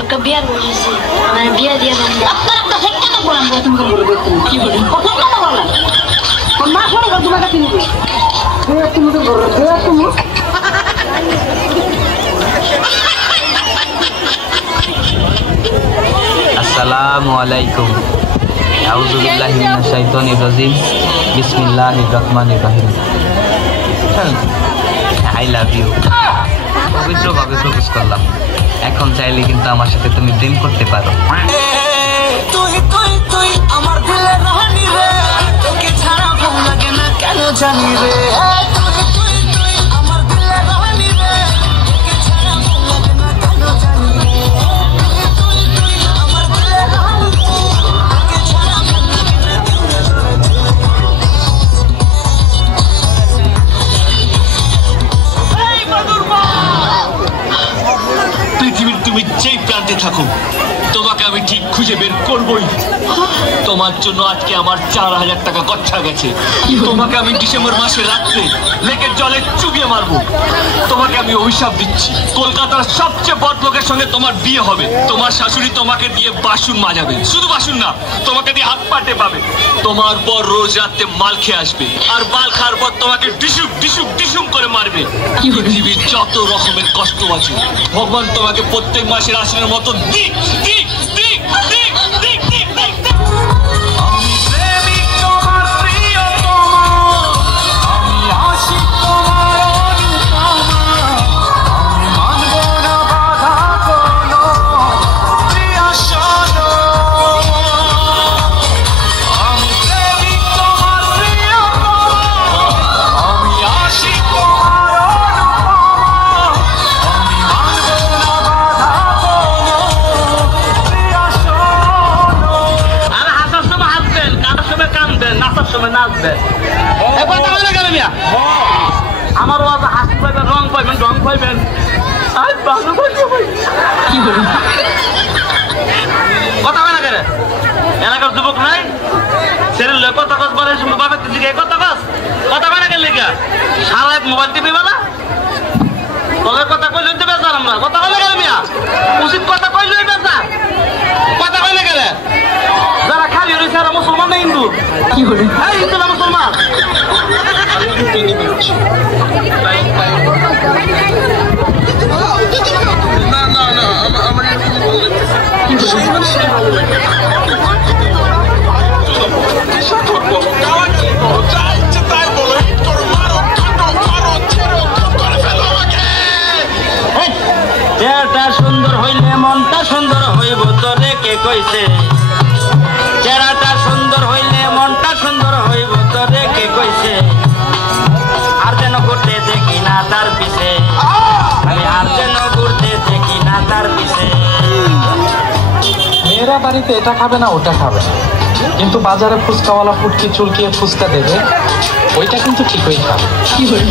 একটা বিয়ার বসেছি মানে বিয়া দিয়ে দেন আপনার একটা হেক্কা তো বললাম তুমি কি বলেন কথা কথা বলেন কোন মা করে তোমাকে কিনবে তুমি তো বড় তুমি আসসালামু আলাইকুম আউযু বিল্লাহি মিনাশ শাইতানির রাজিম বিসমিল্লাহির রহমানির রহিম আই লাভ ইউ পবিত্রভাবে প্রপোজ করলাম এখন চাইলে কিন্তু আমার সাথে তুমি প্রেম করতে পারো তুই তুই তুই আমার দিলে রানী রে তোকে ছাড়া ভালো লাগে না কেন জানি রে তুই তুই তুই আমার দিলে রানী রে তোকে ছাড়া ভালো লাগে না কেন জানি রে তুই তুই আমার দিলে রানী রে তোকে ছাড়া ভালো লাগে না কেন জানি এই মধুরমা পৃথিবীর তুমি যেই প্রান্তে থাকো তোমাকে আমি ঠিক খুঁজে বের করবই তোমার জন্য আজকে আমার 4000 টাকা গচ্ছা গেছে তোমাকে আমি ডিসেম্বর মাসে রাত্রে লেকের জলে চুবিয়ে মারবো তোমাকে আমি অভিশাপ দিচ্ছি কলকাতার সবচেয়ে বড় লোকের সঙ্গে তোমার বিয়ে হবে তোমার শাশুড়ি তোমাকে দিয়ে বাসন মাজাবে শুধু বাসন না তোমাকে দিয়ে হাত পা টেপাবে তোমার পর রোজ রাতে মাল খেয়ে আসবে আর মাল খাওয়ার পর তোমাকে ডিসুম ডিসুম ডিসুম করে মারবে পৃথিবীর যত রকমের কষ্ট আছে ভগবান তোমাকে প্রত্যেক মাসের আসনের মতো দিক দিক দিক দিক দিক দিক দিক আমি প্রেমিক তোমার প্রিয়তমা আমি আশিক তোমার অনুপমা আমি মানব না বাধা কোনো প্রিয় শোনো আমি প্রেমিক তোমার প্রিয়তমা আমি আশিক তোমার অনুপমা আমি মানব না বাধা কোনো প্রিয় শোনো আর হাসার সময় হাসবেন কাটার সময় কাঁদবেন নাচার সময় নাচবেন কথা বলে গেলেন আমার হাসি পাইবেন রং পাইবেন রং পাইবেন আর ভালো কি বলি কথা বলে গেলে এলাকার যুবক নাই ছেলের লোক কথা কাজ বলে বাপের দিকে কথা কাজ কথা বলে গেলে সারা এক মোবাইল টিপি বেলা তোদের কথা কইলে বেজার আমরা কথা বলে গেলে মিয়া উচিত কথা কইলে বেজার কথা কইলে গেলে যারা খালি রয়েছে আর মুসলমান না হিন্দু কি বলি হিন্দু না মুসলমান না না না আমার চেহারাটা সুন্দর হইলে মনটা সুন্দর হইব তোরে কে কইছে চেহারাটা সুন্দর হইলে মনটা সুন্দর হইব তোরে কে কইছে আর যেন ঘুরতে দেখি না তার পিছে আমি আর যেন ঘুরতে দেখি না তার পিছে মেয়েরা বাড়িতে এটা খাবে না ওটা খাবে না কিন্তু বাজারে ফুচকাওয়ালা ফুটকি চুলকিয়ে ফুচকা দেবে ওইটা কিন্তু ঠিকই খাবে কি বলি